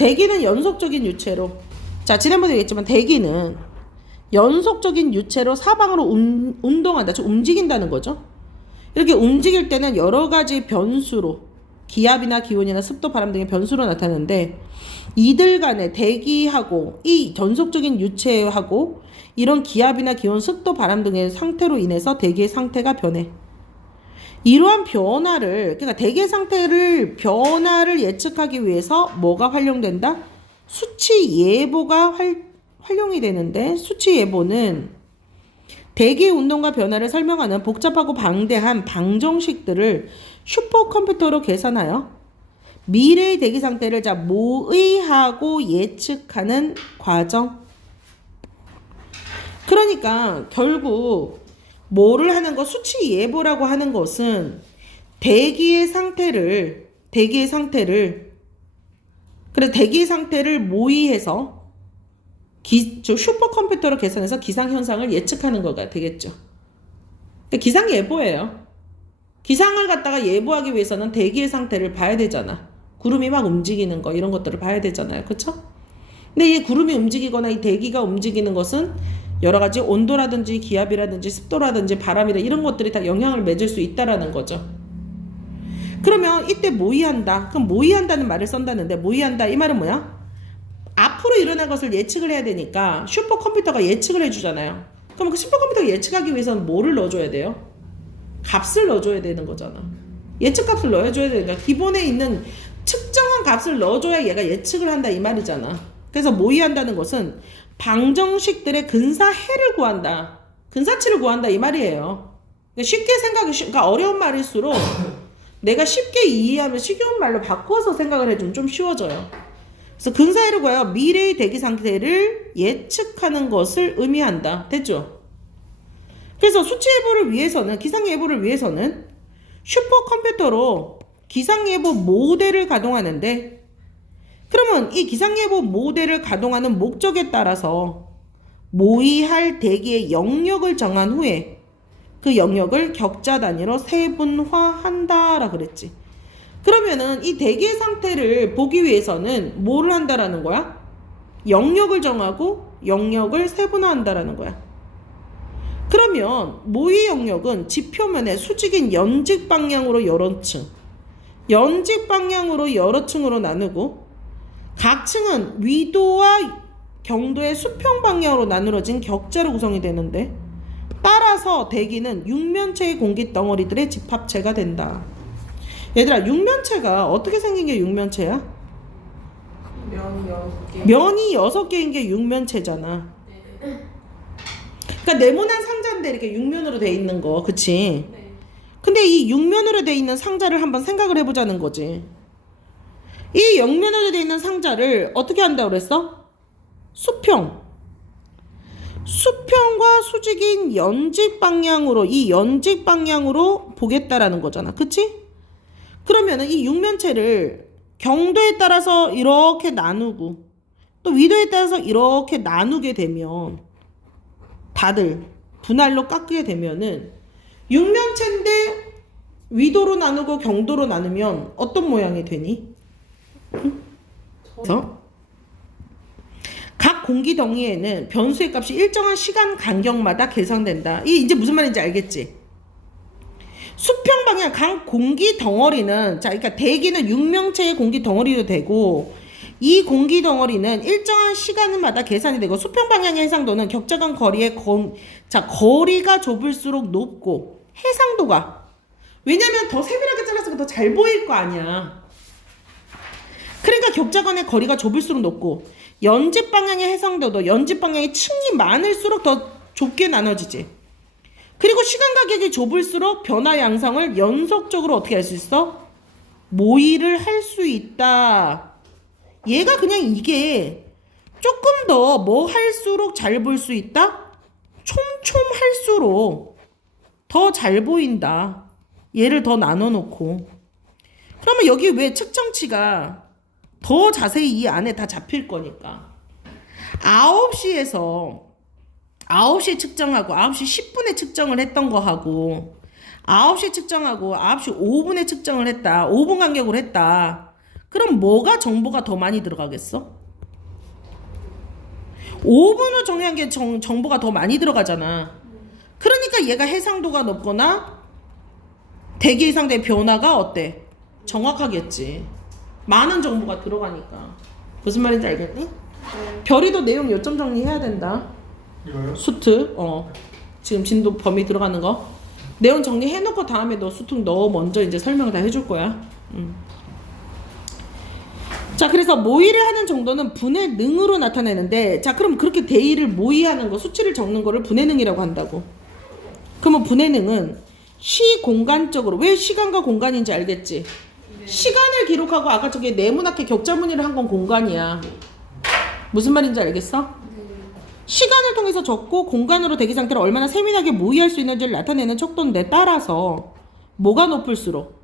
대기는 연속적인 유체로, 자 지난번에 얘기했지만 대기는 연속적인 유체로 사방으로 운동한다, 즉 움직인다는 거죠. 이렇게 움직일 때는 여러 가지 변수로, 기압이나 기온이나 습도, 바람 등의 변수로 나타나는데, 이들 간의 대기하고 이 전속적인 유체하고 이런 기압이나 기온, 습도, 바람 등의 상태로 인해서 대기의 상태가 변해. 이러한 변화를, 그러니까 대기의 상태를 변화를 예측하기 위해서 뭐가 활용된다? 수치 예보가 활용이 되는데, 수치 예보는 대기의 운동과 변화를 설명하는 복잡하고 방대한 방정식들을 슈퍼컴퓨터로 계산하여 미래의 대기 상태를 모의하고 예측하는 과정. 그러니까 결국 뭐를 하는 거, 수치 예보라고 하는 것은 대기의 상태를 모의해서 슈퍼컴퓨터로 계산해서 기상현상을 예측하는 거가 되겠죠. 기상 예보예요. 기상을 갖다가 예보하기 위해서는 대기의 상태를 봐야 되잖아. 구름이 막 움직이는 거, 이런 것들을 봐야 되잖아요. 그쵸? 근데 이 구름이 움직이거나 이 대기가 움직이는 것은 여러 가지 온도라든지 기압이라든지 습도라든지 바람이라 이런 것들이 다 영향을 맺을 수 있다라는 거죠. 그러면 이때 모의한다. 그럼 모의한다는 말을 쓴다는데, 모의한다 이 말은 뭐야? 앞으로 일어날 것을 예측을 해야 되니까 슈퍼컴퓨터가 예측을 해주잖아요. 그럼 그 슈퍼컴퓨터가 예측하기 위해서는 뭐를 넣어줘야 돼요? 값을 넣어줘야 되는 거잖아. 예측값을 넣어줘야 되니까 기본에 있는 측정한 값을 넣어줘야 얘가 예측을 한다 이 말이잖아. 그래서 모의한다는 것은 방정식들의 근사해를 구한다, 근사치를 구한다 이 말이에요. 쉽게 그러니까 어려운 말일수록 내가 쉽게 이해하면 쉬운 말로 바꿔서 생각을 해주면 좀 쉬워져요. 그래서 근사해를 구하여 미래의 대기 상태를 예측하는 것을 의미한다. 됐죠? 그래서 수치 예보를 위해서는, 기상 예보를 위해서는 슈퍼컴퓨터로 기상 예보 모델을 가동하는데, 그러면 이 기상 예보 모델을 가동하는 목적에 따라서 모의할 대기의 영역을 정한 후에 그 영역을 격자 단위로 세분화한다라 그랬지. 그러면은 이 대기의 상태를 보기 위해서는 뭐를 한다라는 거야? 영역을 정하고 영역을 세분화한다라는 거야. 그러면 모의 영역은 지표면에 수직인 연직 방향으로 여러 층, 연직 방향으로 여러 층으로 나누고, 각 층은 위도와 경도의 수평 방향으로 나누어진 격자로 구성이 되는데, 따라서 대기는 육면체의 공기 덩어리들의 집합체가 된다. 얘들아, 육면체가 어떻게 생긴 게 육면체야? 면이 6개인 게 육면체잖아. 그러니까 네모난 상자인데 이렇게 육면으로 돼 있는 거, 그치? 근데 이 육면으로 돼 있는 상자를 한번 생각을 해보자는 거지. 이 육면으로 돼 있는 상자를 어떻게 한다고 그랬어? 수평과 수직인 연직 방향으로, 이 연직 방향으로 보겠다라는 거잖아. 그치? 그러면은 이 육면체를 경도에 따라서 이렇게 나누고 또 위도에 따라서 이렇게 나누게 되면, 다들 분할로 깎게 되면은 육면체인데 위도로 나누고 경도로 나누면 어떤 모양이 되니? 그래서 각 공기 덩이에는 변수의 값이 일정한 시간 간격마다 계산된다. 이게 이제 무슨 말인지 알겠지? 수평 방향 각 공기 덩어리는, 그러니까 대기는 육면체의 공기 덩어리로 되고, 이 공기 덩어리는 일정한 시간마다 계산이 되고, 수평 방향의 해상도는 격자 간 거리의 거리가 좁을수록 높고, 해상도가, 왜냐면 더 세밀하게 잘랐으면 더 잘 보일 거 아니야. 그러니까 격자 간의 거리가 좁을수록 높고, 연집 방향의 해상도도 연집 방향의 층이 많을수록 더 좁게 나눠지지. 그리고 시간 간격이 좁을수록 변화 양상을 연속적으로 어떻게 할 수 있어? 모의를 할 수 있다. 얘가 그냥 이게 조금 더 뭐 할수록 잘 볼 수 있다? 촘촘할수록 더 잘 보인다. 얘를 더 나눠 놓고. 그러면 여기 왜 측정치가 더 자세히 이 안에 다 잡힐 거니까. 9시에 측정하고 9시 10분에 측정을 했던 거하고 9시 측정하고 9시 5분에 측정을 했다. 5분 간격으로 했다. 그럼 뭐가 정보가 더 많이 들어가겠어? 5분을 정리한 게 정보가 더 많이 들어가잖아. 그러니까 얘가 해상도가 높거나 대기 해상도의 변화가 어때? 정확하겠지. 많은 정보가 들어가니까. 무슨 말인지 알겠니? 별이도 내용 요점 정리해야 된다. 이거요? 수트. 지금 진도 범위 들어가는 거. 내용 정리해놓고 다음에 너 수특 너 먼저 이제 설명을 다 해줄 거야. 자, 그래서 모의를 하는 정도는 분해 능으로 나타내는데, 자, 그럼 그렇게 대의를 모의하는 거, 수치를 적는 거를 분해 능이라고 한다고. 그러면 분해 능은 시공간적으로, 왜 시간과 공간인지 알겠지? 시간을 기록하고 아까 저기 네모나게 격자무늬를 한 건 공간이야. 무슨 말인지 알겠어? 시간을 통해서 적고 공간으로 대기 상태를 얼마나 세밀하게 모의할 수 있는지를 나타내는 척도인데, 따라서 뭐가 높을수록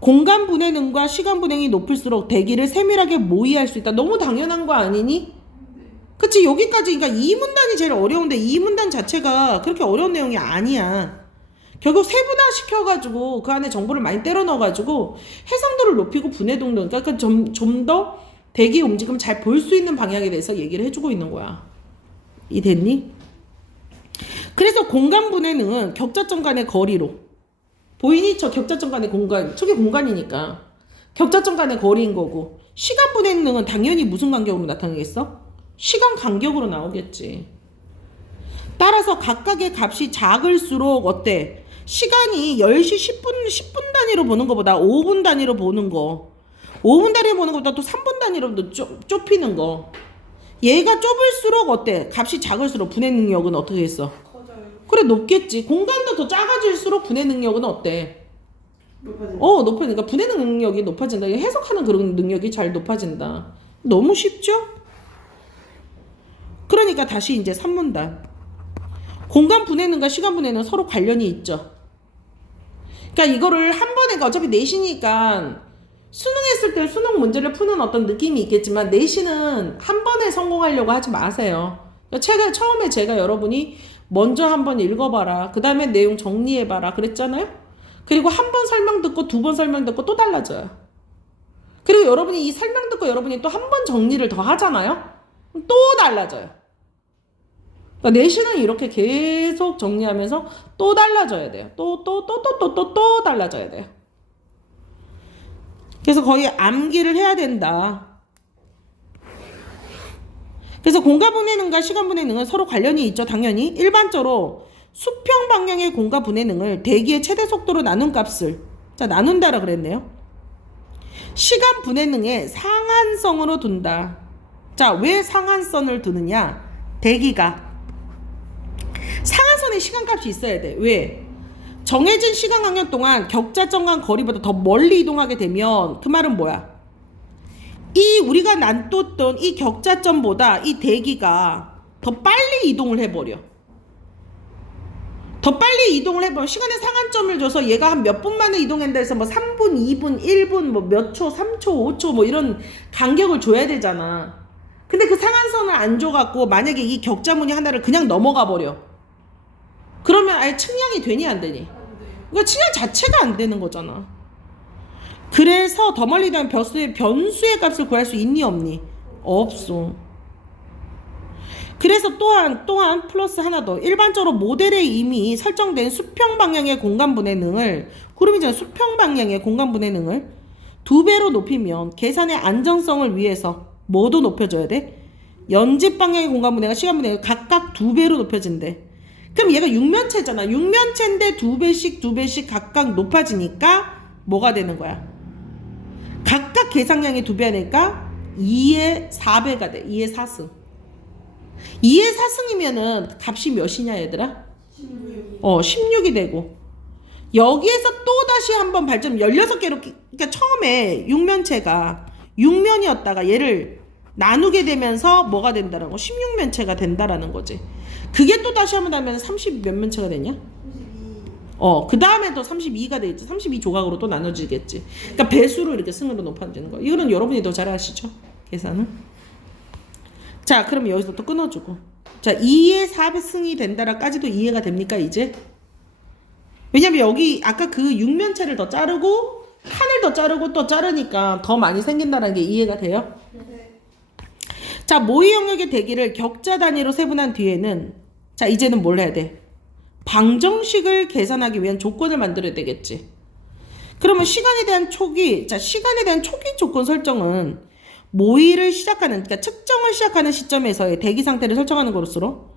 공간 분해능과 시간 분해능이 높을수록 대기를 세밀하게 모의할 수 있다. 너무 당연한 거 아니니? 그치? 여기까지. 그러니까 이 문단이 제일 어려운데 이 문단 자체가 그렇게 어려운 내용이 아니야. 결국 세분화 시켜가지고 그 안에 정보를 많이 때려 넣어가지고 해상도를 높이고 분해 동도, 그러니까 좀 더 대기 움직임을 잘 볼 수 있는 방향에 대해서 얘기를 해주고 있는 거야. 이 됐니? 그래서 공간 분해능은 격자점 간의 거리로, 보이니? 저 격자점 간의 공간, 저게 공간이니까 격자점 간의 거리인 거고, 시간 분해능은 당연히 무슨 간격으로 나타나겠어? 시간 간격으로 나오겠지. 따라서 각각의 값이 작을수록 어때? 시간이 10시 10분 단위로 보는 것보다 5분 단위로 보는 거, 5분 단위로 보는 것보다 또 3분 단위로 좁히는 거, 얘가 좁을수록 어때? 값이 작을수록 분해 능력은 어떻게 했어? 그래, 높겠지. 공간도 더 작아질수록 분해 능력은 어때? 높아지니까 분해 능력이 높아진다. 해석하는 그런 능력이 잘 높아진다. 너무 쉽죠? 그러니까 다시 이제 3문단. 공간 분해능과 시간 분해는 서로 관련이 있죠. 그러니까 이거를 한 번에, 어차피 내신이니까 수능했을 때 수능 문제를 푸는 어떤 느낌이 있겠지만, 내신은 한 번에 성공하려고 하지 마세요. 그러니까 처음에 제가 여러분이 먼저 한번 읽어봐라, 그 다음에 내용 정리해봐라 그랬잖아요. 그리고 한 번 설명 듣고 두 번 설명 듣고 또 달라져요. 그리고 여러분이 이 설명 듣고 여러분이 또 한 번 정리를 더 하잖아요. 또 달라져요. 그러니까 내신은 이렇게 계속 정리하면서 또 달라져야 돼요. 또 달라져야 돼요. 그래서 거의 암기를 해야 된다. 그래서 공간 분해능과 시간 분해능은 서로 관련이 있죠. 당연히 일반적으로 수평 방향의 공간 분해능을 대기의 최대 속도로 나눈 값을, 자, 나눈다라 그랬네요. 시간 분해능의 상한선으로 둔다. 자, 왜 상한선을 두느냐? 대기가 상한선에 시간값이 있어야 돼. 왜? 정해진 시간 간격 동안 격자점 간 거리보다 더 멀리 이동하게 되면, 그 말은 뭐야? 이 우리가 놔뒀던 이 격자점보다 이 대기가 더 빨리 이동을 해버려. 더 빨리 이동을 해버려. 시간의 상한점을 줘서 얘가 한 몇 분 만에 이동한다 해서 뭐 3분, 2분, 1분, 뭐 몇 초, 3초, 5초 뭐 이런 간격을 줘야 되잖아. 근데 그 상한선을 안 줘갖고 만약에 이 격자무늬 하나를 그냥 넘어가 버려. 그러면 아예 측량이 되니 안 되니? 그러니까 측량 자체가 안 되는 거잖아. 그래서 더 멀리 가면 변수의 값을 구할 수 있니 없니? 없어. 그래서 또한 플러스 하나 더, 일반적으로 모델에 이미 설정된 수평 방향의 공간 분해능을, 구름이잖아. 수평 방향의 공간 분해능을 2배로 높이면 계산의 안정성을 위해서 뭐도 높여줘야 돼? 연집 방향의 공간 분해가 시간 분해가 각각 2배로 높여진대. 그럼 얘가 육면체잖아. 육면체인데 2배씩 각각 높아지니까 뭐가 되는 거야? 각각 계산량이 2배 하니까 2의 4배가 돼. 2의 4승. 2의 4승이면은 값이 몇이냐 얘들아? 16이 되고, 여기에서 또 다시 한번 발전, 16개로, 그러니까 처음에 육면체가 6면이었다가 얘를 나누게 되면서 뭐가 된다는 거? 16면체가 된다라는 거지. 그게 또 다시 한번 하면 30 몇 면체가 되냐? 그 다음에 또 32가 되겠지. 32 조각으로 또 나눠지겠지. 그러니까 배수로 이렇게 승으로 높아지는 거야. 이거는 여러분이 더 잘 아시죠? 계산은. 자, 그럼 여기서 또 끊어주고. 자, 2의 4배 승이 된다라까지도 이해가 됩니까, 이제? 왜냐면 여기 아까 그 육면체를 더 자르고 칸을 더 자르고 또 자르니까 더 많이 생긴다는 게 이해가 돼요? 네. 자, 모의 영역의 대기를 격자 단위로 세분한 뒤에는 자, 이제는 뭘 해야 돼? 방정식을 계산하기 위한 조건을 만들어야 되겠지. 그러면 시간에 대한 초기 조건 설정은 모의를 시작하는, 그러니까 측정을 시작하는 시점에서의 대기 상태를 설정하는 것으로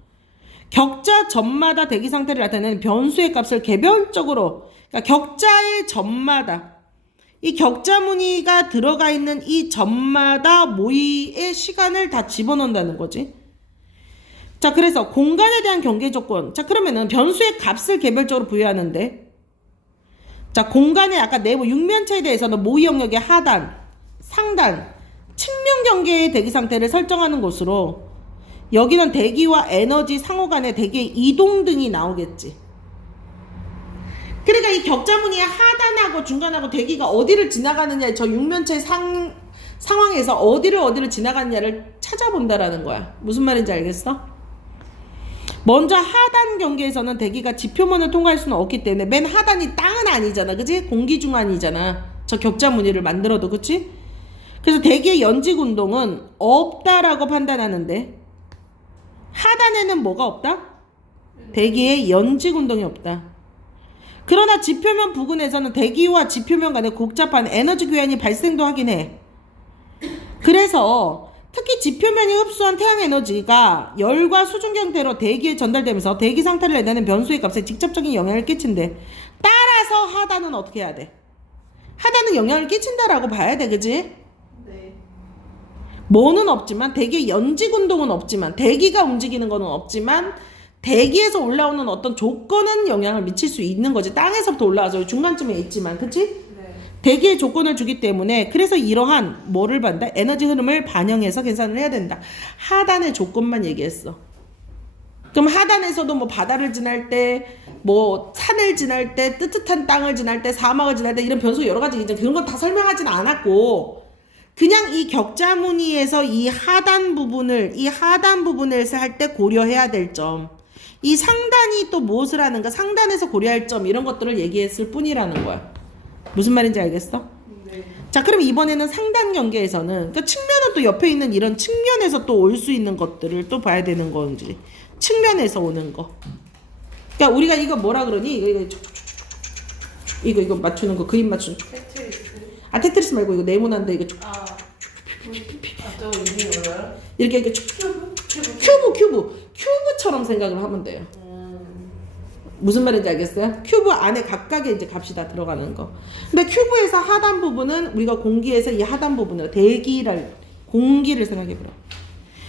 격자 점마다 대기 상태를 나타내는 변수의 값을 개별적으로, 그러니까 격자의 점마다 이 격자 무늬가 들어가 있는 이 점마다 모의의 시간을 다 집어넣는다는 거지. 자, 그래서 공간에 대한 경계 조건. 자, 그러면은 변수의 값을 개별적으로 부여하는데, 자, 공간의 아까 내부 육면체에 대해서는 모의 영역의 하단, 상단, 측면 경계의 대기 상태를 설정하는 것으로 여기는 대기와 에너지 상호 간의 대기의 이동 등이 나오겠지. 그러니까 이 격자 무늬의 하단하고 중간하고 대기가 어디를 지나가느냐, 저 육면체 상황에서 어디를 지나가느냐를 찾아본다라는 거야. 무슨 말인지 알겠어? 먼저 하단 경계에서는 대기가 지표면을 통과할 수는 없기 때문에 맨 하단이 땅은 아니잖아, 그치? 공기 중앙이잖아. 저 격자 무늬를 만들어도, 그치? 그래서 대기의 연직 운동은 없다라고 판단하는데 하단에는 뭐가 없다? 대기의 연직 운동이 없다. 그러나 지표면 부근에서는 대기와 지표면 간에 복잡한 에너지 교환이 발생도 하긴 해. 그래서 특히 지표면이 흡수한 태양 에너지가 열과 수증기 형태로 대기에 전달되면서 대기 상태를 내는 변수의 값에 직접적인 영향을 끼친대. 따라서 하단은 어떻게 해야 돼? 하단은 영향을 끼친다라고 봐야 돼, 그지? 네. 뭐는 없지만, 대기의 연직 운동은 없지만, 대기가 움직이는 거는 없지만 대기에서 올라오는 어떤 조건은 영향을 미칠 수 있는 거지. 땅에서부터 올라와서 중간쯤에 있지만, 그치? 네. 대기의 조건을 주기 때문에, 그래서 이러한 뭐를 반다? 에너지 흐름을 반영해서 계산을 해야 된다. 하단의 조건만 얘기했어. 그럼 하단에서도 뭐 바다를 지날 때, 뭐 산을 지날 때, 뜨뜻한 땅을 지날 때, 사막을 지날 때 이런 변수 여러 가지 있잖아. 그런 건 다 설명하진 않았고, 그냥 이 격자 무늬에서 이 하단 부분을 할 때 고려해야 될 점, 이 상단이 또 무엇을 하는가, 상단에서 고려할 점, 이런 것들을 얘기했을 뿐이라는 거야. 무슨 말인지 알겠어? 네. 자, 그럼 이번에는 상단 경계에서는, 그러니까 측면은 또 옆에 있는 이런 측면에서 또 올 수 있는 것들을 또 봐야 되는 건지, 측면에서 오는 거. 그러니까 우리가 이거 뭐라 그러니? 이거 맞추는 거, 그림 맞추는 거. 테트리스. 아, 테트리스 말고 이거 네모난데 이거 저 이름이 뭐예요? 이렇게 큐브처럼 생각을 하면 돼요. 무슨 말인지 알겠어요? 큐브 안에 각각의 이제 값이 다 들어가는 거. 근데 큐브에서 하단 부분은 우리가 공기에서 이 하단 부분을 공기를 생각해보라.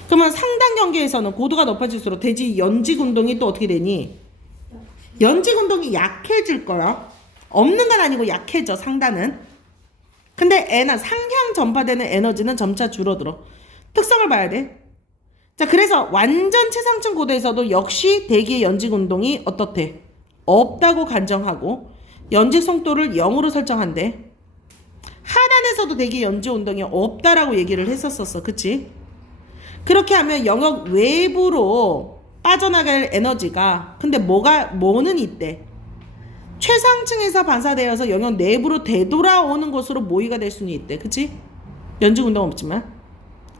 그러면 상단 경계에서는 고도가 높아질수록 대지 연직 운동이 또 어떻게 되니? 연직 운동이 약해질 거야. 없는 건 아니고 약해져, 상단은. 근데 상향 전파되는 에너지는 점차 줄어들어. 특성을 봐야 돼. 자, 그래서 완전 최상층 고도에서도 역시 대기의 연직 운동이 어떻대? 없다고 간정하고 연직 속도를 0으로 설정한대. 하단에서도 대기의 연직 운동이 없다라고 얘기를 했었어, 그치? 그렇게 하면 영역 외부로 빠져나갈 에너지가, 근데 뭐는 있대? 최상층에서 반사되어서 영역 내부로 되돌아오는 것으로 모의가 될 수는 있대, 그치? 연직 운동 없지만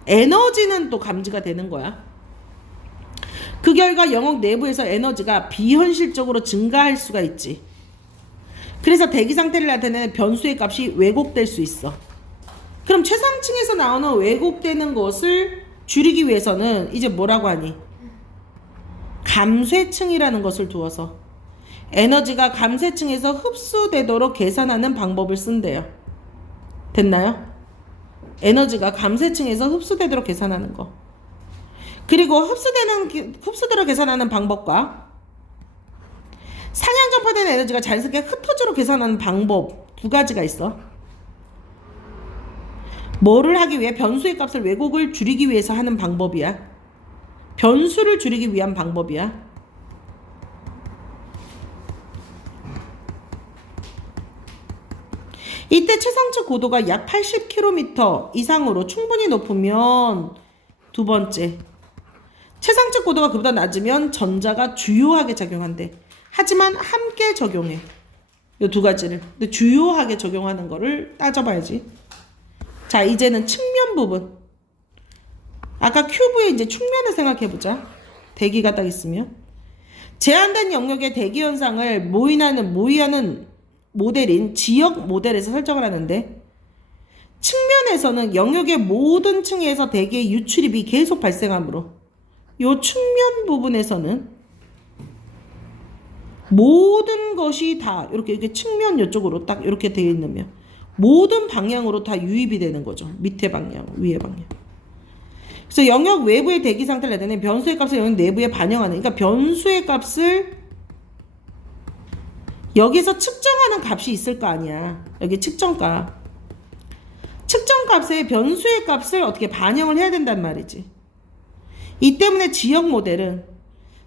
에너지는 또 감지가 되는 거야. 그 결과 영역 내부에서 에너지가 비현실적으로 증가할 수가 있지. 그래서 대기 상태를 나타내는 변수의 값이 왜곡될 수 있어. 그럼 최상층에서 나오는 왜곡되는 것을 줄이기 위해서는 이제 뭐라고 하니? 감쇄층이라는 것을 두어서 에너지가 감쇄층에서 흡수되도록 계산하는 방법을 쓴대요. 됐나요? 에너지가 감쇄층에서 흡수되도록 계산하는 거. 그리고 흡수되도록 계산하는 방법과 상향 전파되는 에너지가 자연스럽게 흩어지도록 계산하는 방법 두 가지가 있어. 뭐를 하기 위해? 변수의 값을 왜곡을 줄이기 위해서 하는 방법이야. 변수를 줄이기 위한 방법이야. 이때 최상층 고도가 약 80km 이상으로 충분히 높으면 두 번째, 최상층 고도가 그보다 낮으면 전자가 주요하게 작용한대. 하지만 함께 적용해. 이 두 가지를. 근데 주요하게 적용하는 거를 따져봐야지. 자, 이제는 측면 부분. 아까 큐브의 이제 측면을 생각해보자. 대기가 딱 있으면. 제한된 영역의 대기 현상을 모의하는 모델인 지역 모델에서 설정을 하는데, 측면에서는 영역의 모든 층에서 대기의 유출입이 계속 발생하므로 요 측면 부분에서는 모든 것이 다 이렇게 측면 이쪽으로 딱 이렇게 되어 있으면 모든 방향으로 다 유입이 되는 거죠. 밑에 방향, 위에 방향. 그래서 영역 외부의 대기 상태를 내는 변수의 값을 영역 내부에 반영하는, 그러니까 변수의 값을 여기서 측정하는 값이 있을 거 아니야. 여기 측정값. 측정값에 변수의 값을 어떻게 반영을 해야 된단 말이지. 이 때문에 지역 모델은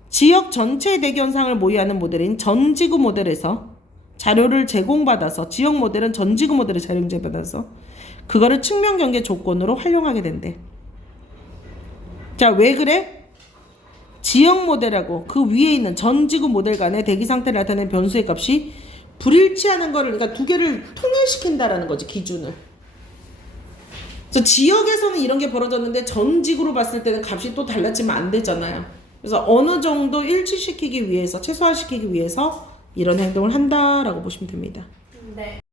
지역 전체의 대기 현상을 모의하는 모델인 전지구 모델에서 자료를 제공받아서, 지역 모델은 전지구 모델을 자료를 제공받아서 그거를 측면 경계 조건으로 활용하게 된대. 자, 왜 그래? 지역 모델하고 그 위에 있는 전지구 모델 간의 대기 상태를 나타내는 변수의 값이 불일치하는 거를, 그러니까 두 개를 통일시킨다라는 거지, 기준을. 그래서 지역에서는 이런 게 벌어졌는데 전지구로 봤을 때는 값이 또 달라지면 안 되잖아요. 그래서 어느 정도 일치시키기 위해서, 최소화시키기 위해서 이런 행동을 한다라고 보시면 됩니다. 네.